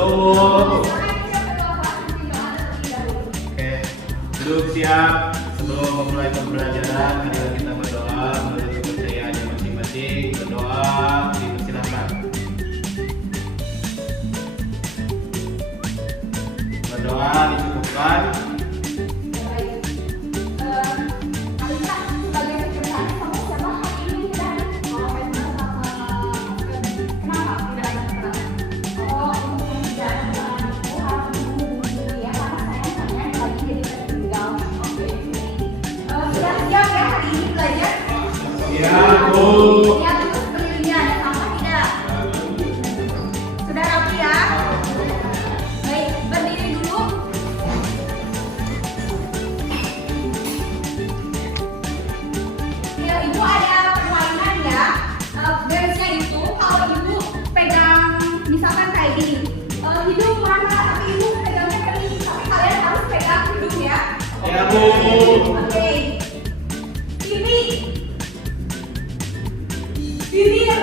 Belum. Oke, duduk siap. Sebelum memulai pembelajaran, marilah kita berdoa menurut kepercayaannya masing-masing. Berdoa, dipersilakan. Berdoa dicukupkan. Ya, Bu. Ya, Bu, berdirinya ada apa tidak? Sudah rapi ya? Baik, berdiri dulu. Ya, Ibu ada permainan ya. Garisnya itu kalau Ibu pegang misalkan kayak gini. Hidung mana? Tapi Ibu pegangnya kayak gini. Tapi kalian harus pegang hidung ya. Ya, Bu. Oke. Ini bibir,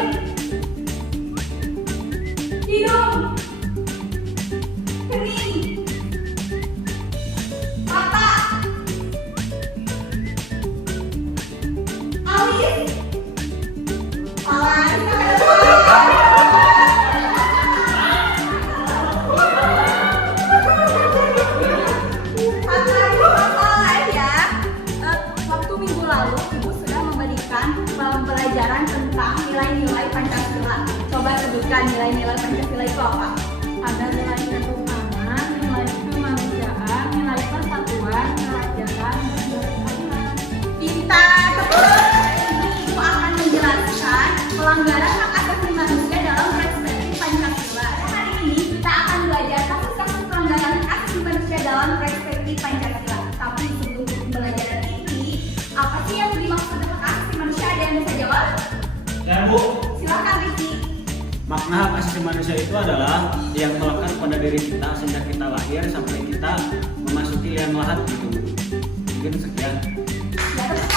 hidung, kening, mata, alis, waktu minggu lalu Ibu sudah memberikan pembelajaran tentang nilai-nilai Pancasila. Coba sebutkan nilai-nilai Pancasila itu apa? Ada nilai ketuhanan, nilai kemanusiaan, nilai persatuan, kerajaan, dan nilai keadilan. Pintar. Ini Ibu akan menjelaskan pelanggaran hak asasi manusia dalam perspektif Pancasila. Hari ini kita akan belajar kasus-kasus pelanggaran hak asasi manusia dalam perspektif Pancasila. Tapi sebelum pembelajaran ini, apa sih yang dimaksud hak asasi manusia? Ada yang bisa jawab? Ya, Bu. Silakan Rizky. Makna hak asasi manusia itu adalah yang melekat pada diri kita sejak kita lahir sampai kita memasuki liang lahat gitu. Mungkin sekian. Ya, betul.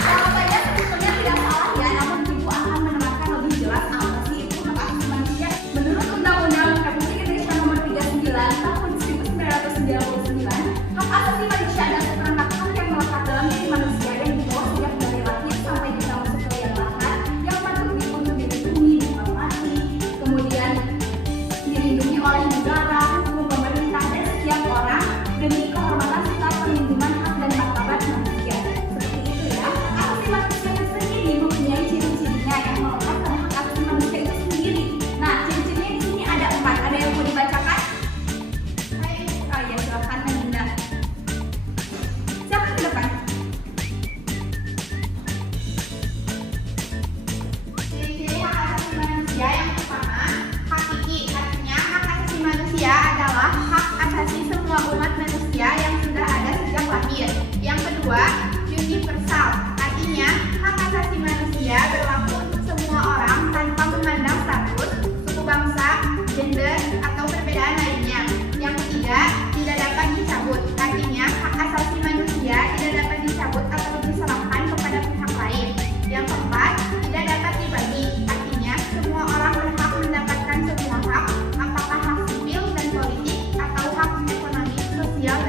Jawabannya sebetulnya tidak salah ya, namun Ibu akan menerangkan lebih jelas apa sih itu hak asasi manusia. Menurut Undang-Undang Republik Indonesia Nomor 39 Tahun 1999, hak asasi manusia adalah seperangkat hak yang melekat dalam diri manusia yang dibawa sejak dari lahir sampai kita masuk ke liang lahat, yang patut untuk dilindungi, dihormati, kemudian dilindungi oleh negara, hukum pemerintah, dan setiap orang demi kehormatan serta perlindungan hak dan martabat manusia. Seperti itu ya. Hak asasi manusia itu sendiri mempunyai ciri-cirinya yang melekat pada hak asasi manusia itu sendiri. Nah, ciri-cirinya di sini ada 4. Ada yang mau dibacakan? Oh ya, silakan Melinda. Silakan ke depan. Ciri-ciri hak asasi manusia yang pertama, hakiki. Artinya hak asasi manusia adalah hak asasi semua umat manusia yang sudah ada sejak lahir. Yang kedua, universal. Artinya hak asasi manusia berlaku untuk semua orang tanpa memandang status, suku bangsa, gender, atau perbedaan lainnya. Yang ketiga, tidak dapat dicabut. Artinya hak asasi manusia tidak dapat dicabut atau diserahkan kepada pihak lain. Yang keempat, tidak dapat dibagi. Artinya semua orang berhak mendapatkan semua hak, apakah hak sipil dan politik atau hak ekonomi, sosial,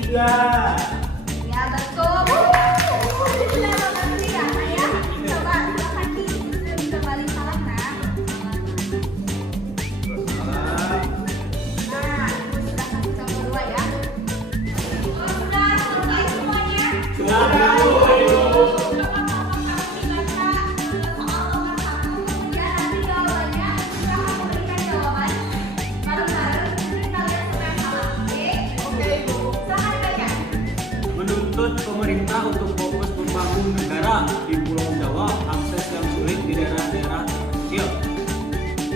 tiga. Ya betul. Sudah mengerti ya, ya. Coba silakan kembali salah nah. Salah. Nah, sudah kasih contoh dua ya. Sudah selesai semuanya. Sudah. Menuntut pemerintah untuk fokus membangun negara di Pulau Jawa, akses yang sulit di daerah-daerah kecil.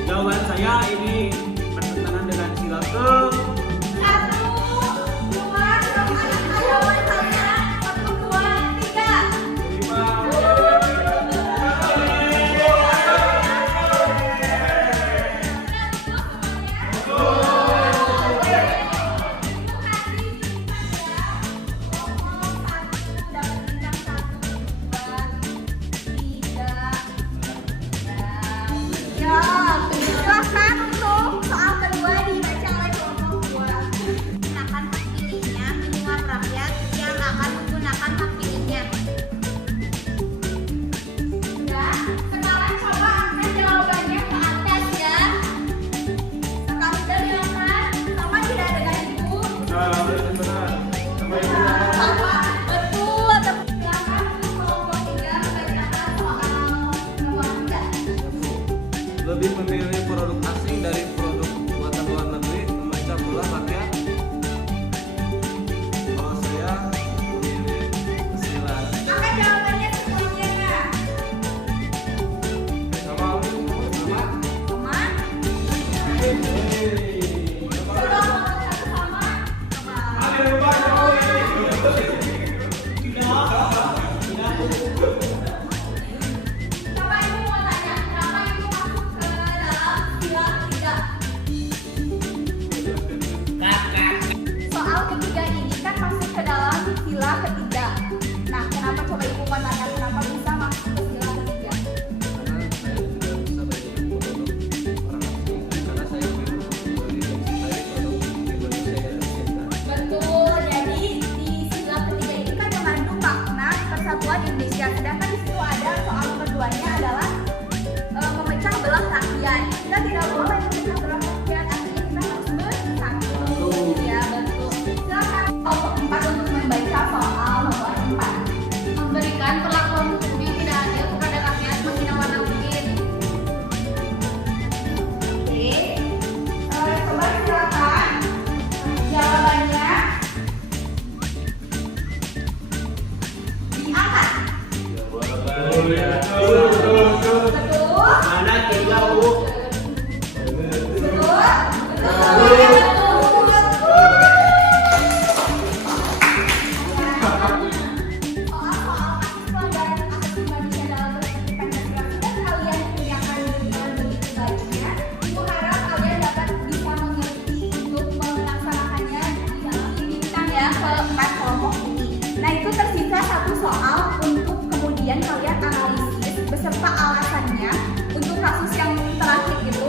Jawaban saya ini bertentangan dengan sila ke 5. Silakan untuk soal kedua dibaca oleh kelompok 2. Gunakan hak pilihnya mendengar rakyat yang akan menggunakan hak pilihnya. Sudah, sekarang coba angkat jawabannya ke atas ya. Sekarang sudah diangkat, sama tidak dengan ibu. Benar. Sama ibu. Sama, betul. Silakan untuk kelompok 3 membacakan soal nomor 3. Lebih memilih produk asing dari produk buatan luar negeri, memecah belah rakyat. Kalau saya memilih kesilaan. Angkat jawabannya semuanya. Sama. Sama. Sudah satu sama. Coba ibu mau tanya, kenapa ibu masuk ke dalam sila 3? Soal ketiga ini kan masuk ke dalam sila ketiga. Nah, kenapa coba ibu mau tanya kenapa bisa masuk ke sila ketiga? Karena saya tidak bisa beli produk orang asing. Karena saya lebih mencintai produk Indonesia yang tercinta. Betul, jadi di sila ketiga ini kan mengandung makna persatuan Indonesia. Sedangkan di situ ada soal nomor 2-nya adalah memecah belah rakyat. Kita tidak boleh memecah belah rakyat, artinya kita harus bersatu. Ya, betul. Silakan kelompok 4 untuk membaca soal nomor 4. Memberikan perlakuan hukum yang tidak adil kepada rakyat menghina warna kulit. Oke, coba silakan jawabannya diangkat. Betul. Mana tiga bu? Betul. Soal-soal mahasiswa dan asasi manusia dalam berkehidupan masyarakat sudah kalian kerjakan dengan begitu baiknya. Ibu harap kalian dapat bisa mengerti untuk melaksanakannya di dalam bimbingan ya keempat kelompok ini. Nah, itu tersisa satu soal untuk kemudian kalian analisis beserta alasannya untuk kasus yang terakhir itu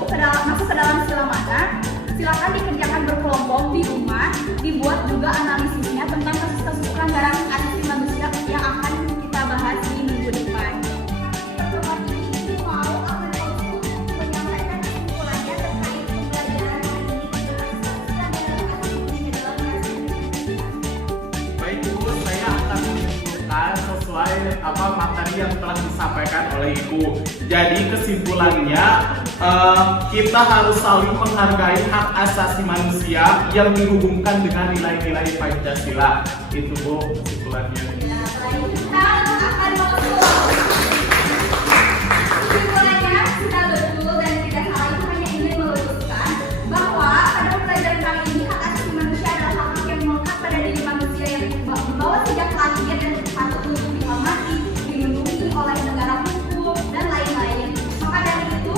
masuk ke dalam sila mana. Silakan dikerjakan berkelompok di rumah, dibuat juga analisisnya tentang kasus-kasus pelanggaran asasi manusia yang akan kita bahas di minggu depan. Pertemuan ini mau akan langsung menyampaikan kesimpulannya terkait pembelajaran hari ini tentang pelanggaran asasi manusia dalam masyarakat. Baik Bu, saya akan menyimpulkan sesuai apa materi yang telah disampaikan oleh Ibu. Jadi kesimpulannya kita harus saling menghargai hak asasi manusia yang dihubungkan dengan nilai-nilai Pancasila. Itu Bu kesimpulannya. Ya, baik. Kita akan masuk. Kesimpulannya sudah betul dan tidak salah, itu hanya ingin meluruskan bahwa pada pelajaran kali ini hak asasi manusia adalah hak yang melekat pada diri manusia yang membawa sejak lahir dan patut untuk dihormati, dilindungi oleh negara hukum dan lain-lain. Maka dari itu,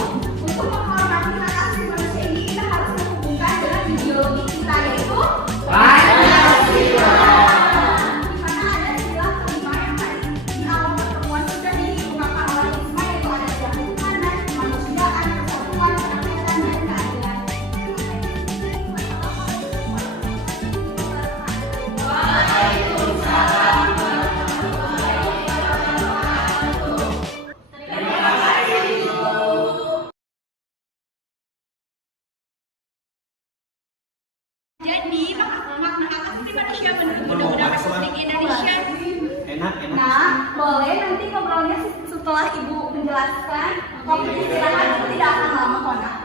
untuk menghormati hak asasi manusia ini kita harus menghubungkan dengan ideologi kita, yaitu Pancasila. di mana ada sila kelima yang tadi Jadi, makna hak asasi manusia menurut Undang-Undang Republik Indonesia. Enak. Nah, boleh nanti ngobrolnya setelah Ibu menjelaskan. Waktu istirahat itu tidak akan lama kok, Nak.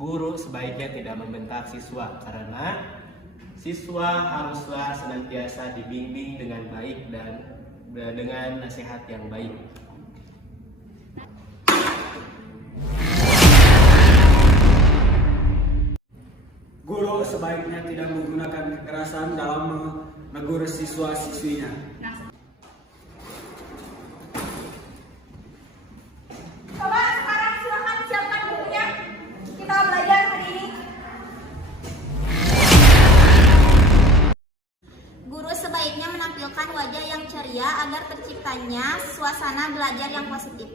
Guru sebaiknya tidak membentak siswa karena siswa haruslah senantiasa dibimbing dengan baik dan dengan nasihat yang baik. Guru sebaiknya tidak menggunakan kekerasan dalam menegur siswa-siswinya. Coba sekarang silakan siapkan bukunya. Kita belajar hari ini. Guru sebaiknya menampilkan wajah yang ceria agar terciptanya suasana belajar yang positif.